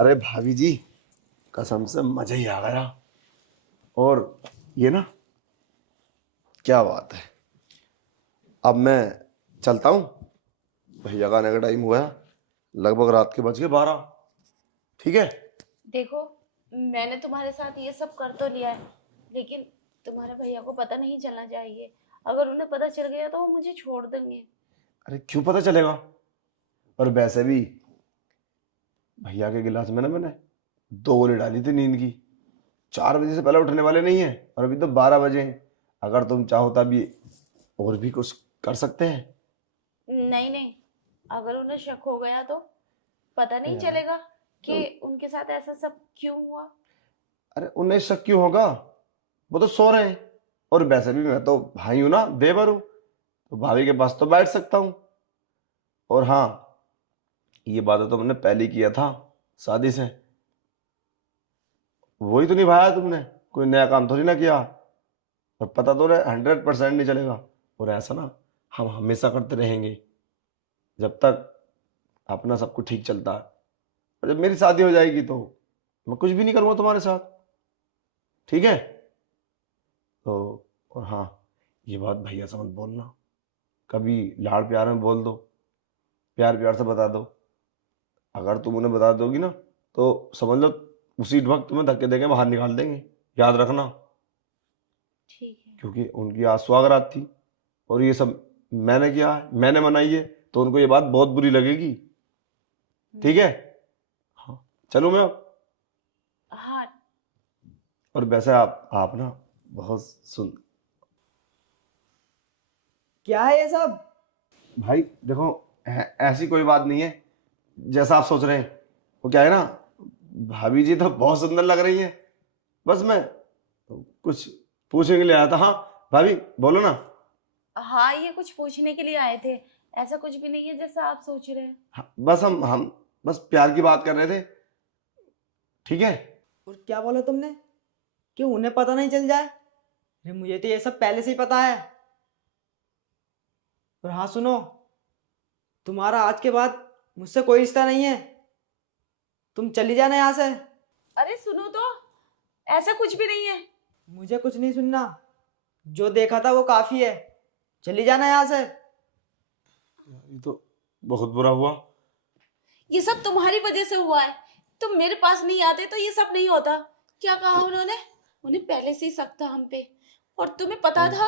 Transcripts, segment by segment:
अरे भाभी जी, कसम से मजा ही आ गया। और ये ना, क्या बात है। अब मैं चलता हूँ, भैया का आने का टाइम हुआ है। लगभग रात के बज गए 12। ठीक है। देखो, मैंने तुम्हारे साथ ये सब कर तो लिया है, लेकिन तुम्हारे भैया को पता नहीं चलना चाहिए। अगर उन्हें पता चल गया तो वो मुझे छोड़ देंगे। अरे क्यों पता चलेगा। और वैसे भी भैया के गिलास में ना मैंने 2 गोली डाली थी नींद की। 4 बजे से पहले उठने वाले नहीं है, और अभी तो 12 बजे हैं। अगर तुम चाहो तो अभी और भी कुछ कर सकते हैं। नहीं नहीं, अगर उन्हें शक हो गया तो पता नहीं यार, चलेगा तो कि उनके साथ ऐसा सब क्यों हुआ। अरे उन्हें शक क्यों होगा, वो तो सो रहे हैं। और वैसे भी मैं तो भाई हूं ना, देवर हूं, तो भाभी के पास तो बैठ सकता हूँ। और हाँ, ये बात तो मैंने पहले ही किया था शादी से, वही तो निभाया तुमने। कोई नया काम थोड़ी ना किया। और पता तो 100% नहीं चलेगा। और ऐसा ना हम हमेशा करते रहेंगे, जब तक अपना सब कुछ ठीक चलता है। और जब मेरी शादी हो जाएगी तो मैं कुछ भी नहीं करूंगा तुम्हारे साथ। ठीक है। तो और हाँ, ये बात भैया से मत बोलना। कभी लाड़ प्यार में बोल दो, प्यार प्यार से बता दो। अगर तुम उन्हें बता दोगी ना, तो समझ लो उसी वक्त तुम्हें धक्के देके बाहर निकाल देंगे। याद रखना। ठीक है। क्योंकि उनकी आज सुहागरात थी, और ये सब मैंने किया है, मैंने मनाई है, तो उनको ये बात बहुत बुरी लगेगी। ठीक है। हाँ, चलो मैं अब। हाँ। और वैसे आप ना बहुत सुन। क्या है ये सब? भाई देखो, ऐसी कोई बात नहीं है जैसा आप सोच रहे हैं। वो क्या है ना, भाभी जी तो बहुत सुंदर लग रही है। बस मैं कुछ पूछने के लिए आया था। हाँ भाभी, बोलो ना। हाँ, ये कुछ पूछने के लिए आए थे। ऐसा कुछ भी नहीं है जैसा आप सोच रहे हैं। हाँ, बस हम बस प्यार की बात कर रहे थे। ठीक है। और क्या बोला तुमने कि उन्हें पता नहीं चल जाए? अरे मुझे तो ये सब पहले से ही पता है। और हाँ सुनो, तुम्हारा आज के बाद मुझसे कोई रिश्ता नहीं है। तुम चली जाना यहाँ से। अरे सुनो तो, ऐसा कुछ भी नहीं है। मुझे कुछ नहीं सुनना। जो देखा था वो काफी है। चली जाना यहाँ से। ये तो बहुत बुरा हुआ। ये सब तुम्हारी वजह से हुआ है। तुम मेरे पास नहीं आते तो ये सब नहीं होता। क्या कहा उन्होंने? उन्हें पहले से ही शक था हम पे, और तुम्हें पता था।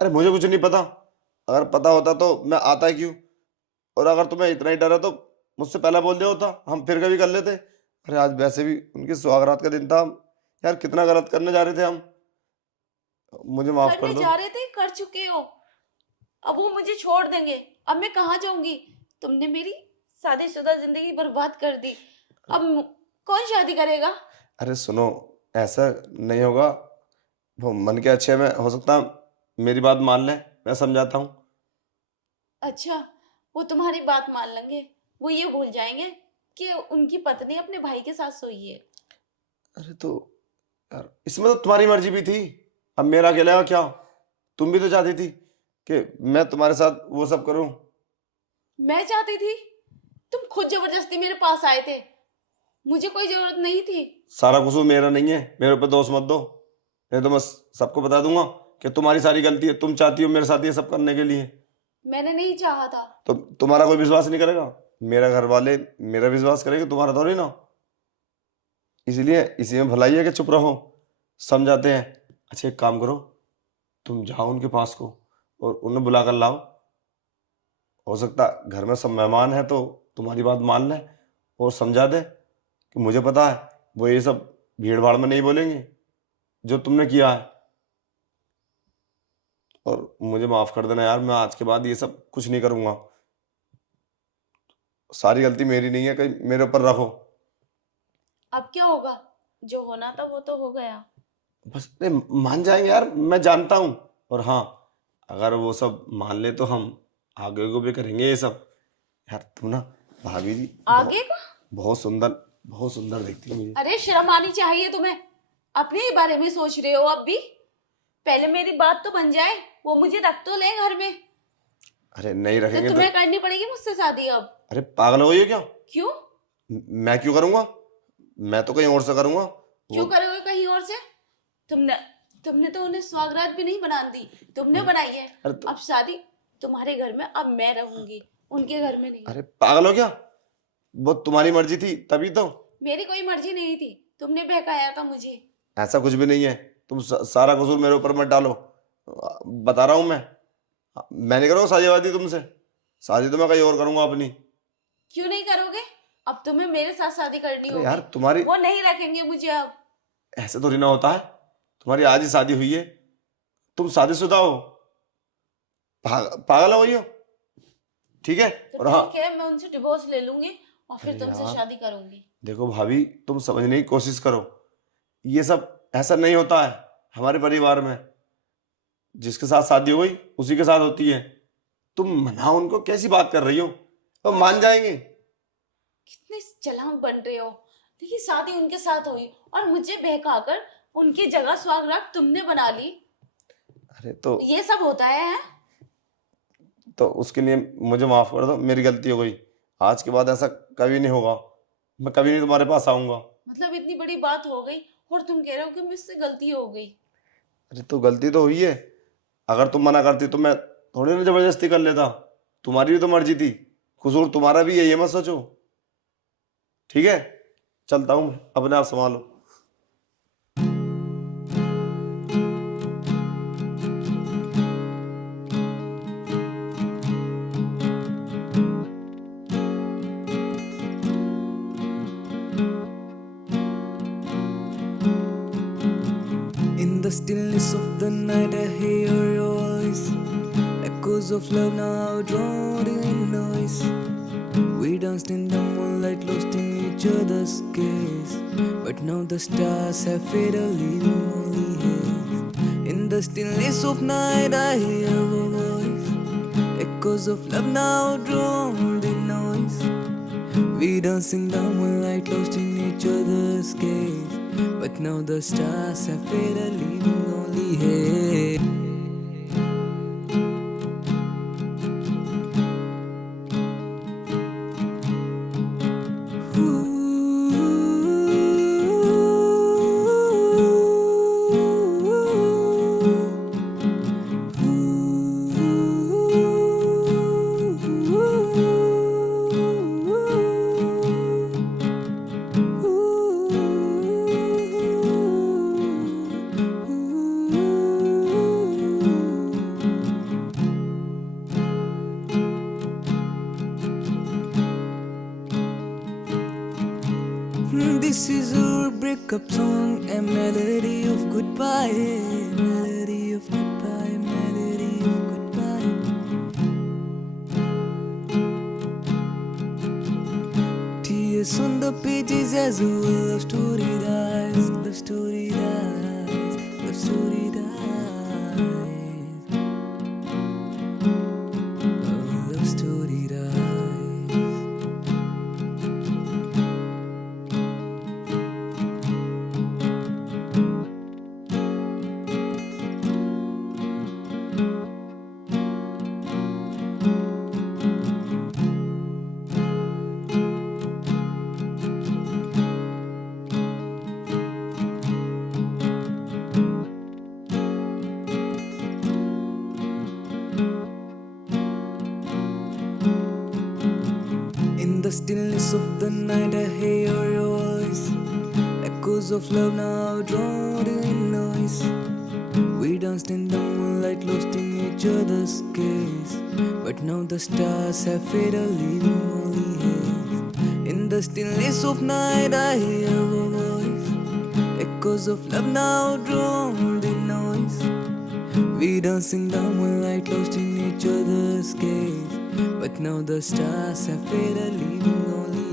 अरे मुझे कुछ नहीं पता। अगर पता होता तो मैं आता क्यों। और अगर तुम्हें इतना ही डर है तो मुझसे पहले बोल दिया होता, हम फिर कभी कर लेते। अरे आज वैसे भी उनकी सुहागरात का दिन था। यार कितना गलत करने जा रहे थे हम। मुझे माफ कर करने दो। जा रहे थे, कर चुके हो। अब वो मुझे छोड़ देंगे। अब मैं कहाँ जाऊंगी? तुमने मेरी शादीशुदा जिंदगी बर्बाद कर दी। अब कौन शादी करेगा? अरे सुनो, ऐसा नहीं होगा। वो मन के अच्छे में हो सकता मेरी बात मान ले, मैं समझाता हूँ। अच्छा, वो तुम्हारी बात मान लेंगे। वो ये भूल जाएंगे कि उनकी पत्नी अपने भाई के साथ सोई है। अरे तो यार, इसमें तो तुम्हारी मर्जी भी थी। अब मेरा अकेले का क्या। तुम भी तो चाहती थी कि मैं तुम्हारे साथ वो सब करूं। मैं चाहती थी? तुम खुद जबरदस्ती मेरे पास आए थे। मुझे कोई जरूरत नहीं थी। सारा कसूर मेरा नहीं है, मेरे ऊपर दोष मत दो। नहीं तो मैं सबको बता दूंगा कि तुम्हारी सारी गलती है, तुम चाहती हो मेरे साथ ये सब करने के लिए। मैंने नहीं चाहा था। तो तुम्हारा कोई विश्वास नहीं करेगा। मेरा घर वाले मेरा विश्वास करेंगे, तुम्हारा थोड़ी ना। इसलिए इसी में भलाई है कि चुप रहो, समझाते हैं। अच्छा एक काम करो, तुम जाओ उनके पास को और उन्हें बुला कर लाओ। हो सकता घर में सब मेहमान है तो तुम्हारी बात मान ले और समझा दे कि मुझे पता है वो ये सब भीड़ भाड़ में नहीं बोलेंगे जो तुमने किया है। और मुझे माफ कर देना यार, मैं आज के बाद ये सब कुछ नहीं करूंगा। सारी गलती मेरी नहीं है, कहीं मेरे ऊपर रखो। अब क्या होगा? जो होना था वो तो हो गया। बस नहीं, मान जाएंगे यार, मैं जानता हूँ। और हाँ, अगर वो सब मान ले तो हम आगे को भी करेंगे ये सब। यार तुम ना, भाभी जी आगे बहुत का? बहुत सुंदर दिखती है मुझे। अरे शर्म आनी चाहिए तुम्हें। अपने ही बारे में सोच रहे हो अब भी? पहले मेरी बात तो बन जाए, वो मुझे रख तो ले घर में। अरे नहीं तो रखेंगे तो। तुम्हें करनी पड़ेगी मुझसे शादी अब। अरे पागल हो गई हो क्या। क्यों? मैं क्यों करूंगा? मैं तो कहीं और से करूंगा। क्यों वो करोगे कहीं और से? तुमने तुमने तो उन्हें स्वागरात भी नहीं बना दी, तुमने बनाई है। अरे अब शादी तुम्हारे घर में, अब मैं रहूंगी, उनके घर में नहीं। अरे पागल हो क्या? वो तुम्हारी मर्जी थी तभी तो। मेरी कोई मर्जी नहीं थी, तुमने बहकाया था मुझे। ऐसा कुछ भी नहीं है। तुम सारा कसूर मेरे ऊपर मत डालो। बता रहा हूं मैं नहीं करूंगा शादीवादी तुमसे। शादी तो मैं कहीं और करूंगा अपनी। क्यों नहीं करोगे? अब तुम्हें मेरे साथ शादी करनी अरे यार होगी। तुम्हारी वो नहीं रखेंगे मुझे अब। ऐसे थोड़ी ना होता है। तुम्हारी आज ही शादी हुई है, तुम शादीशुदा हो। पागल हो गई हो? ठीक है। तो और हाँ, ठीक है, मैं उनसे डिवोर्स ले लूंगी और फिर अरे तुमसे यार शादी करूंगी। देखो भाभी, तुम समझने की कोशिश करो। ये सब ऐसा नहीं होता है हमारे परिवार में। जिसके साथ शादी हो गई उसी के साथ होती है। तुम मनाओ उनको, कैसी बात कर रही हो? वो मान जाएंगे। कितने चालाक बन रहे हो। देखिए, शादी उनके साथ हुई और मुझे बहकाकर उनकी जगह सुहागरात तुमने बना ली। अरे तो ये सब होता है? उसके लिए मुझे माफ कर दो, मेरी गलती हो गई। आज के बाद ऐसा कभी नहीं होगा। मैं कभी नहीं तुम्हारे पास आऊंगा। मतलब इतनी बड़ी बात हो गई और तुम कह रहे हो कि मुझसे गलती हो गई? अरे तो गलती तो हुई है। अगर तुम मना करती तो मैं थोड़ी ना जबरदस्ती कर लेता। तुम्हारी भी तो मर्जी थी। कसूर तुम्हारा भी है, ये मत सोचो। ठीक है, चलता हूँ मैं, अपने आप संभालो। In the stillness of the night, I hear your voice. Echoes of love now drowned in noise. We danced in the moonlight, lost in each other's gaze. But now the stars have faded, leaving only haze. In the stillness of night, I hear your voice. Echoes of love now drowned in noise. We danced in the moonlight, lost in each other's gaze. But now the stars have faded, leaving only haze. This is our breakup song, a melody of goodbye, melody of goodbye, melody of goodbye. Tears on the pages as a love story dies, love story dies, love story dies. Oh, love story dies. In the stillness of the night, I hear your voice. Echoes of love now drowned in noise. We danced in the moonlight, lost in each other's gaze. But now the stars have faded, leaving only haze. In the stillness of night, I hear your voice. Echoes of love now drowned in noise. We danced in the moonlight, lost in each other's gaze. But now the stars have faded, leaving only